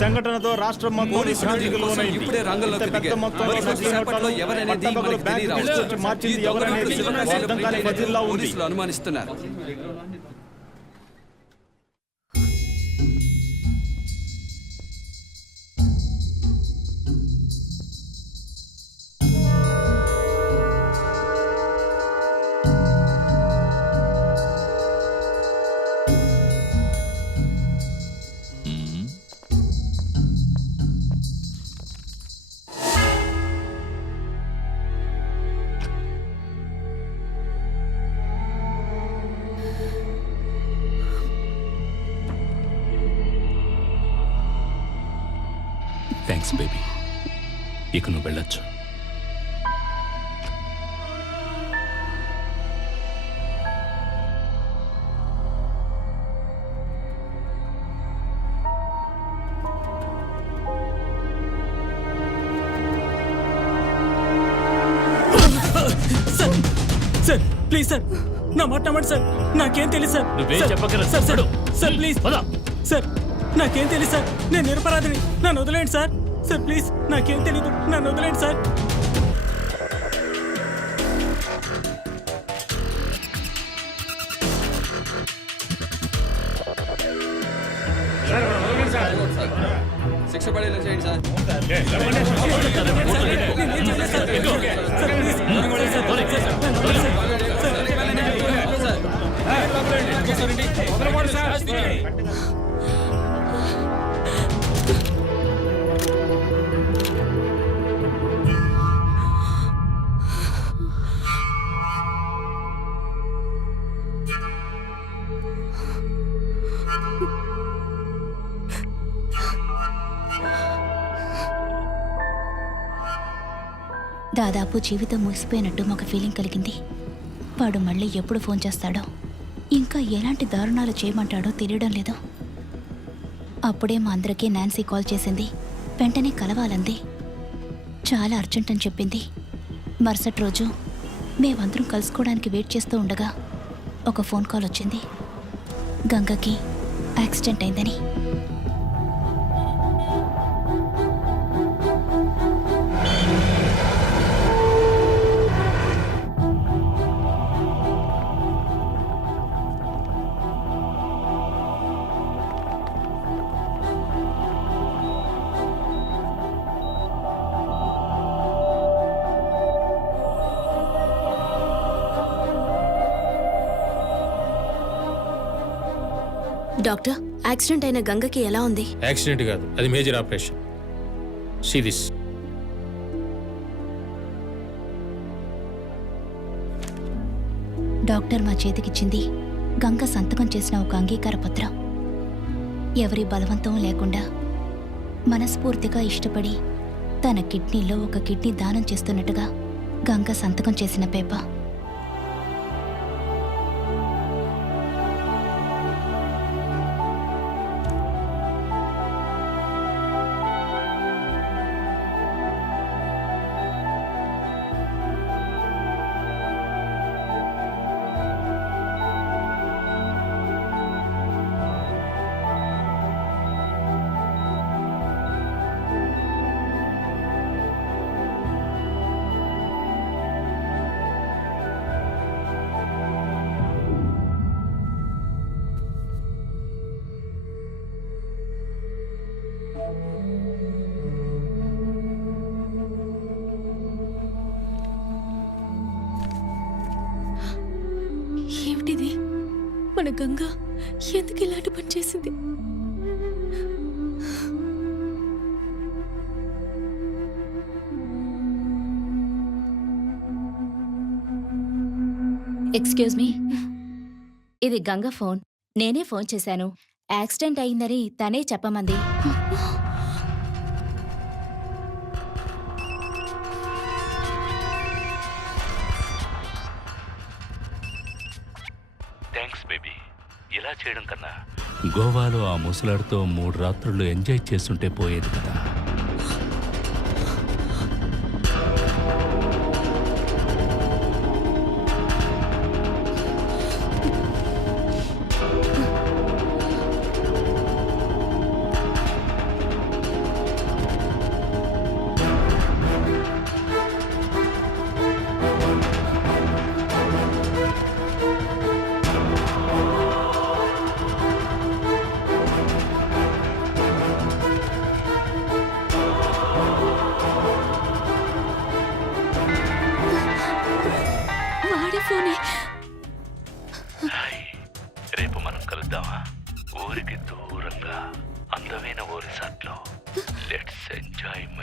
సంఘటనతో రాష్ట్రం మొత్తం భ్రాంతికి లోనైంది. ఇప్పుడే రంగంలోకి ఇంత పెద్ద మొత్తంలో నకిలీ నోట్లను పట్టపగలు బ్యాంకు తీసుకొచ్చి మార్చింది ఎవరనేది అర్థం కాని పజిల్లా ఉంది. పోలీసులు అనుమానిస్తున్నారు. థ్యాంక్స్ బేబీ, ఇక నువ్వు వెళ్ళొచ్చు. సార్ ప్లీజ్ సార్, నా మాట నమ్మండి సార్, నాకేం తెలియదు సార్. నువ్వేం చెప్పగలరు sir sir sir please sir, నాకేం తెలియదు సార్, నేను నిరపరాధిని, నన్ను వదిలేండి సార్. సార్ ప్లీజ్, నాకేం తెలీదు, నన్ను వదిలేండి సార్. శిక్ష పడేలా చేయండి సార్. దాదాపు జీవితం ముగిసిపోయినట్టు మాకు ఫీలింగ్ కలిగింది. వాడు మళ్ళీ ఎప్పుడు ఫోన్ చేస్తాడో, ఇంకా ఎలాంటి దారుణాలు చేయమంటాడో తెలియడం లేదు. అప్పుడే మా అందరికీ నాన్సీ కాల్ చేసింది. వెంటనే కలవాలంది. చాలా అర్జెంట్ అని చెప్పింది. మరుసటి రోజు మేమందరం కలుసుకోవడానికి వెయిట్ చేస్తూ ఉండగా ఒక ఫోన్ కాల్ వచ్చింది. గంగకి యాక్సిడెంట్ అయిందని. డాక్టర్, యాక్సిడెంట్ అయిన గంగకి ఎలా ఉంది? యాక్సిడెంట్ కాదు, అది major operation. See this. Doctor మా చేతికిచ్చింది గంగ సంతకం చేసిన ఒక అంగీకార పత్రం. ఎవరి బలవంతం లేకుండా మనస్ఫూర్తిగా ఇష్టపడి తన కిడ్నీలో ఒక కిడ్నీ దానం చేస్తున్నట్టుగా గంగ సంతకం చేసిన పేపర్. ఏమిటిది? మన గంగ ఎందుకు ఇలాంటి పని చేసింది? ఎక్స్క్యూజ్ మీ, ఇది గంగ ఫోన్. నేనే ఫోన్ చేశాను. యాక్సిడెంట్ అయిందని తనే చెప్పమంది. Thanks baby. ఇలా చేయడం కన్నా గోవాలో ఆ ముసలాడితో 3 రాత్రులు ఎంజాయ్ చేస్తుంటే పోయేది కదా.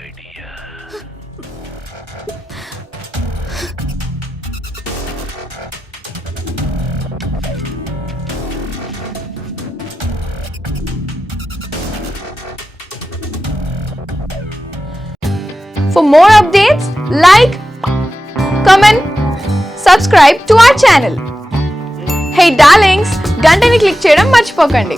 My dear. For more updates, like, comment, subscribe to our channel. Hey darlings, గంటని click చేయడం మర్చిపోకండి.